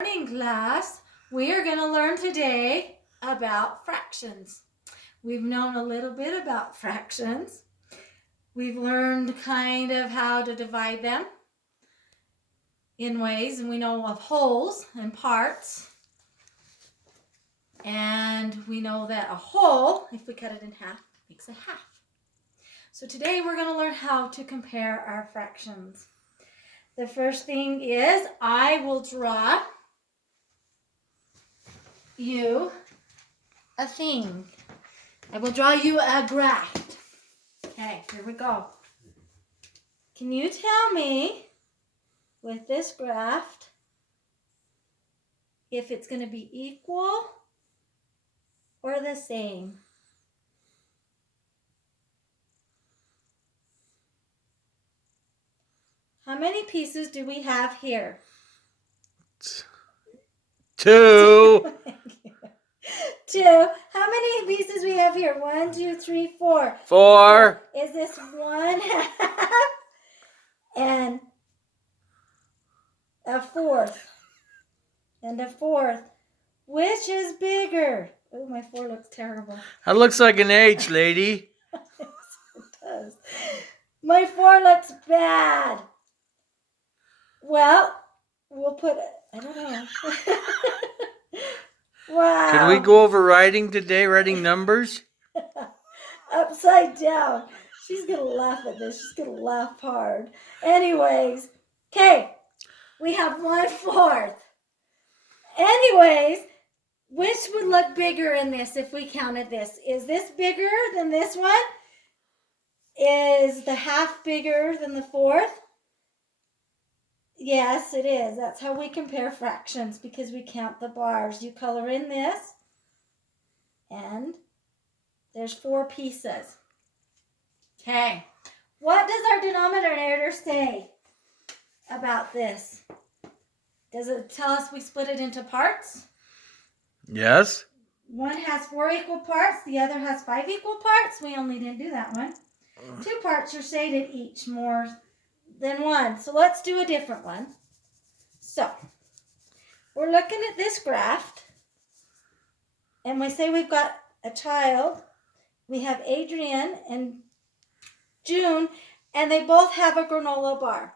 Morning class. We are going to learn today about fractions. We've known a little bit about fractions. We've learned kind of how to divide them in ways, and we know of wholes and parts. And we know that a whole, if we cut it in half, makes a half. So today we're going to learn how to compare our fractions. The first thing is I will draw you a thing. I will draw you a graph. Okay, here we go. Can you tell me with this graph if it's going to be equal or the same? How many pieces do we have here? 2. 2. How many pieces we have here? 1, 2, 3, 4. 4. Is this 1 half and a fourth? And a fourth. Which is bigger? Oh, my 4 looks terrible. That looks like an H, lady. Yes, it does. My 4 looks bad. Well, we'll put it, I don't know. Wow. Can we go over writing today, writing numbers? Upside down. She's going to laugh at this. She's going to laugh hard. Anyways, okay, we have 1/4. Anyways, which would look bigger in this if we counted this? Is this bigger than this one? Is the half bigger than the fourth? Yes, it is. That's how we compare fractions, because we count the bars. You color in this, and there's 4 pieces. Okay. What does our denominator say about this? Does it tell us we split it into parts? Yes. One has 4 equal parts. The other has 5 equal parts. We only didn't do that one. 2 parts are stated each more than 1. So let's do a different one. So we're looking at this graph, and we say we've got a child. We have Adrian and June, and they both have a granola bar.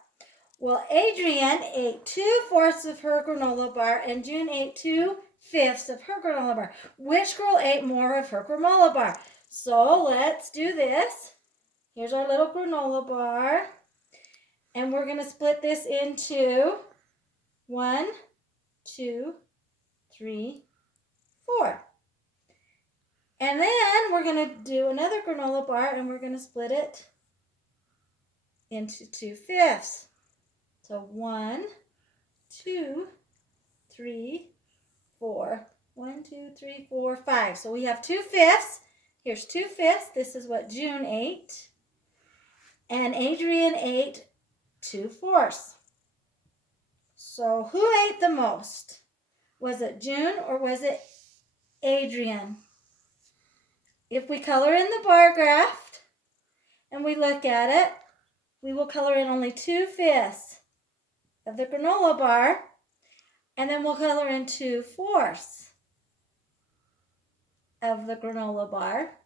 Well, Adrian ate 2/4 of her granola bar, and June ate 2/5 of her granola bar. Which girl ate more of her granola bar? So let's do this. Here's our little granola bar. And we're going to split this into 1, 2, 3, 4. And then we're going to do another granola bar, and we're going to split it into 2/5. So 1, 2, 3, 4. 1, 2, 3, 4, 5. So we have 2/5. Here's 2/5. This is what June ate. And Adrian ate 2/4. So who ate the most? Was it June or was it Adrian? If we color in the bar graph and we look at it, we will color in only 2/5 of the granola bar, and then we'll color in 2/4 of the granola bar.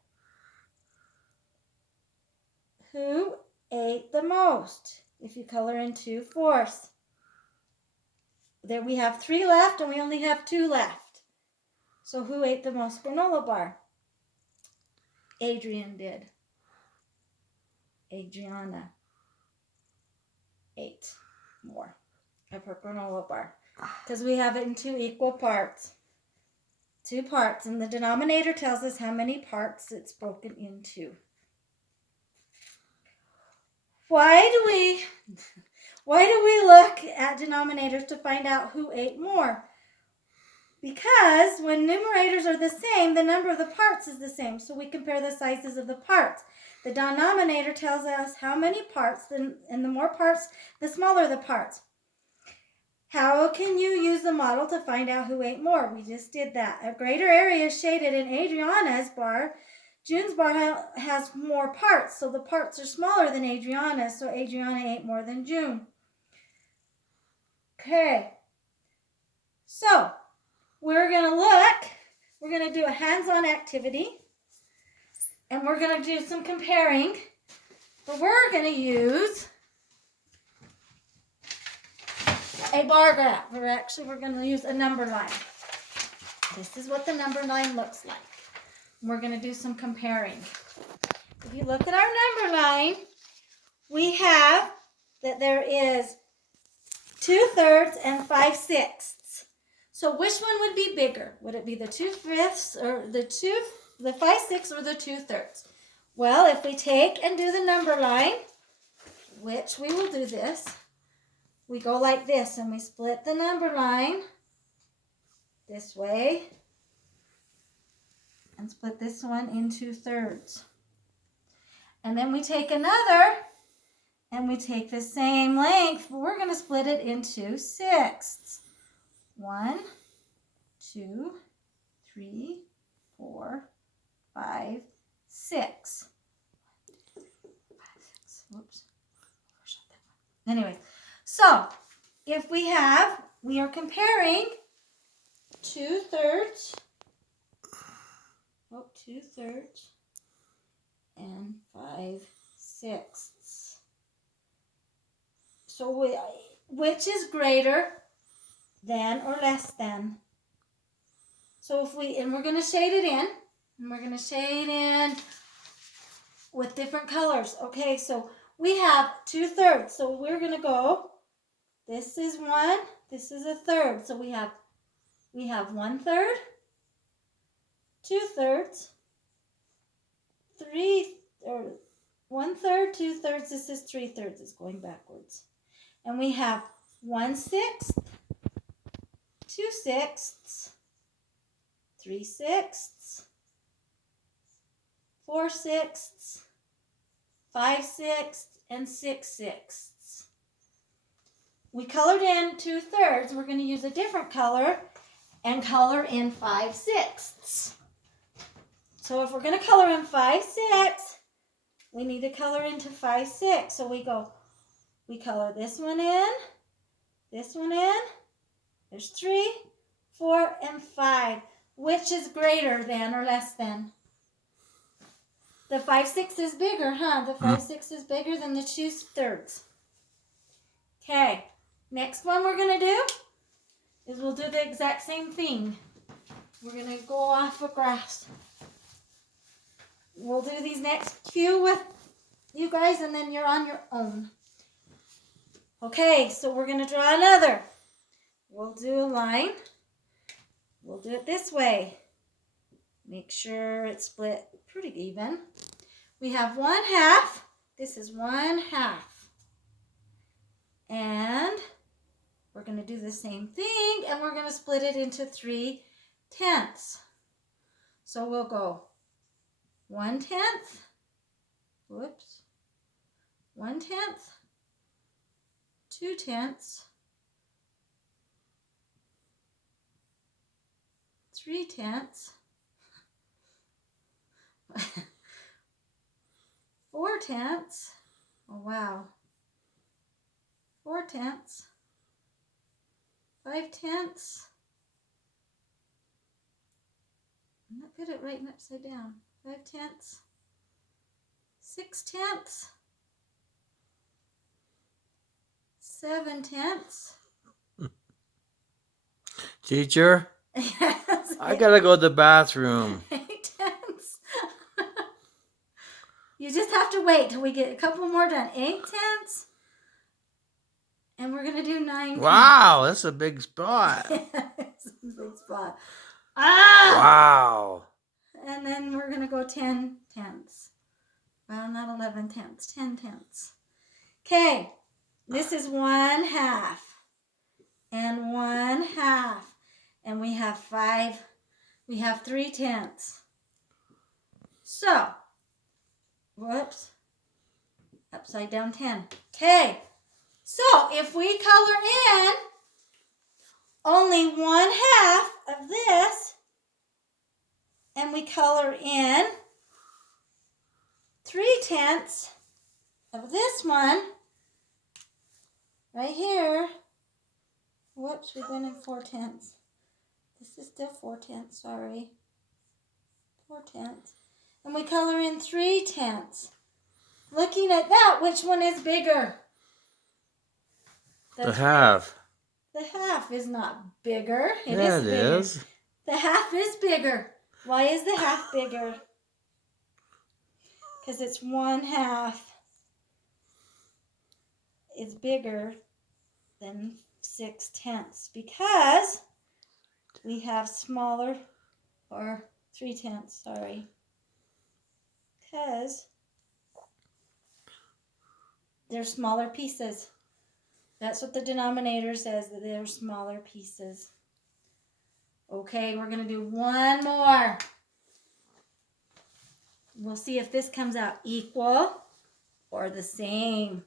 Who ate the most? If you color in 2/4. There we have 3 left, and we only have 2 left. So who ate the most granola bar? Adrian did. Adriana ate more of her granola bar, because we have it in 2 equal parts. 2 parts, and the denominator tells us how many parts it's broken into. Why do we look at denominators to find out who ate more? Because when numerators are the same, the number of the parts is the same. So we compare the sizes of the parts. The denominator tells us how many parts, and the more parts, the smaller the parts. How can you use the model to find out who ate more? We just did that. A greater area is shaded in Adriana's bar. June's bar has more parts, so the parts are smaller than Adriana's, so Adriana ate more than June. Okay. So we're going to do a hands-on activity, and we're going to do some comparing, but we're going to use a bar graph. We're going to use a number line. This is what the number line looks like. We're going to do some comparing. If you look at our number line, we have that there is 2/3 and 5/6. So which one would be bigger? Would it be the 2/5 or the 5/6 or the 2/3? Well, if we take and do the number line, which we will do this, we go like this and we split the number line this way and split this one in 2/3. And then we take another and we take the same length, but we're going to split it into 6ths. 1, 2, 3, 4, 5, 6. Whoops. Anyway, so if we are comparing 2/3, 2/3 and 5/6. So which is greater than or less than? So we're going to shade it in, and we're going to shade in with different colors. Okay, so we have 2/3. So we're going to go, this is 1, this is 1/3. So we have 1/3, 2/3, 3, or 1/3, 2/3, this is 3/3, it's going backwards. And we have 1/6, 2/6, 3/6, 4/6, 5/6, and 6/6. We colored in 2/3. We're going to use a different color and color in 5/6. So if we're going to color in 5/6, we need to color into 5/6. So we color this one in, this one in. There's 3, 4, and 5. Which is greater than or less than? The 5/6 is bigger, huh? The 5/6 is bigger than the 2/3. Okay, next one we're going to do is we'll do the exact same thing. We're going to go off of graphs. We'll do these next few with you guys, and then you're on your own. Okay, so we're going to draw another. We'll do a line. We'll do it this way. Make sure it's split pretty even. We have 1/2. This is 1/2. And we're going to do the same thing, and we're going to split it into 3/10. So we'll go 1/10. Whoops. 1/10. 2/10. 3/10. 4/10. Oh wow. 4/10. 5/10. I'm not good at writing upside down. 5/10. 6/10. 7/10. Teacher, Yes. I gotta go to the bathroom. 8/10. You just have to wait till we get a couple more done. 8/10. And we're going to do 9/10. Wow, that's a big spot. It's a big spot. Ah! Wow. And then we're going to go 10/10. Well, not 11/10. 10/10. Okay. This is 1/2. And 1/2. And we have 3/10. So, whoops. Upside down 10. Okay. So, if we color in only 1/2 of this, and we color in 3/10 of this one, right here, whoops, we went in 4/10. This is still 4/10, sorry. 4/10. And we color in 3/10. Looking at that, which one is bigger? The half. The half is not bigger. It Yeah, is it bigger. is. The half is bigger. Why is the half bigger? Because it's 1/2 is bigger than 6/10 because we have smaller, or 3/10, sorry. Because they're smaller pieces. That's what the denominator says, that they're smaller pieces. Okay, we're going to do one more. We'll see if this comes out equal or the same.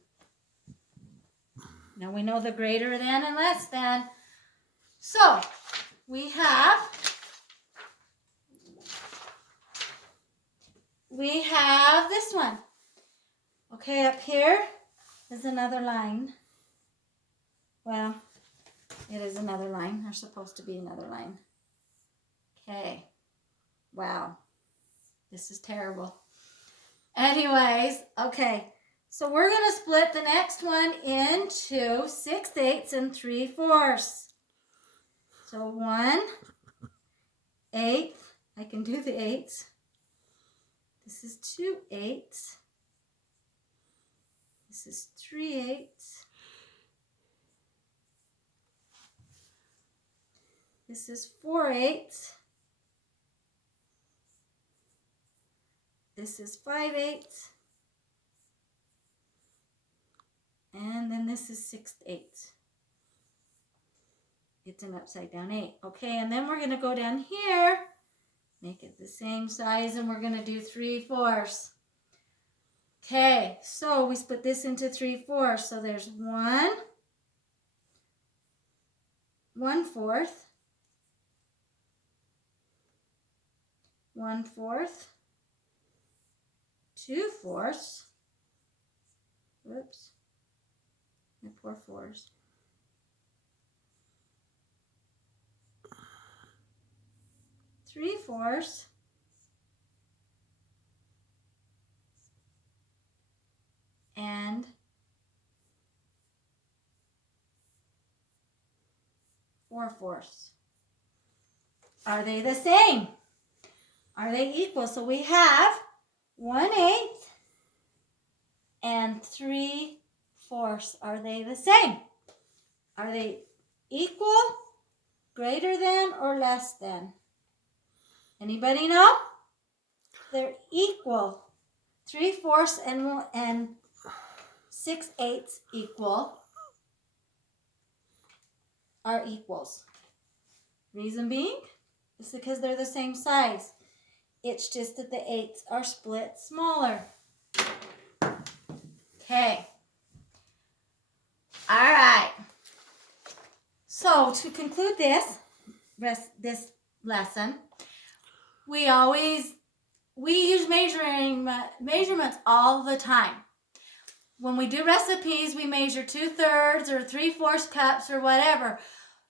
Now we know the greater than and less than. So we have this one. Okay, up here is another line. Well, it is another line. There's supposed to be another line. Okay. Wow. This is terrible. Anyways, okay. So we're going to split the next one into 6/8 and 3/4. So 1/8. I can do the 8s. This is 2/8. This is 3/8. This is 4/8. This is 5/8. And then this is 6/8. It's an upside down 8. Okay, and then we're going to go down here, make it the same size, and we're going to do 3/4. Okay, so we split this into 3/4. So there's 1/4, 1/4, 1/4, 2/4. Whoops. My poor 4s. 3/4. And 4/4. Are they the same? Are they equal? So we have 1/8 and 3/4. Are they the same? Are they equal, greater than, or less than? Anybody know? They're equal. 3/4 and 6/8 equal are equals. Reason being is because they're the same size. It's just that the 8s are split smaller. Okay. All right. So to conclude this lesson, we use measurements all the time. When we do recipes, we measure 2/3 or 3/4 cups or whatever.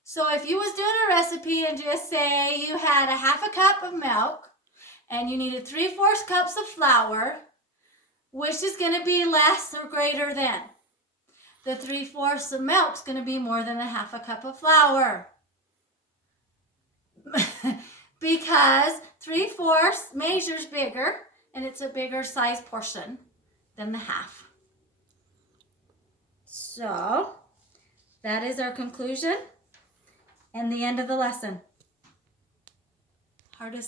So if you was doing a recipe and just say you had a 1/2 cup of milk and you needed 3/4 cups of flour, which is going to be less or greater than? The 3/4 of milk is going to be more than a 1/2 cup of flour. Because 3/4 measures bigger and it's a bigger size portion than the 1/2. So that is our conclusion and the end of the lesson. Hardest thing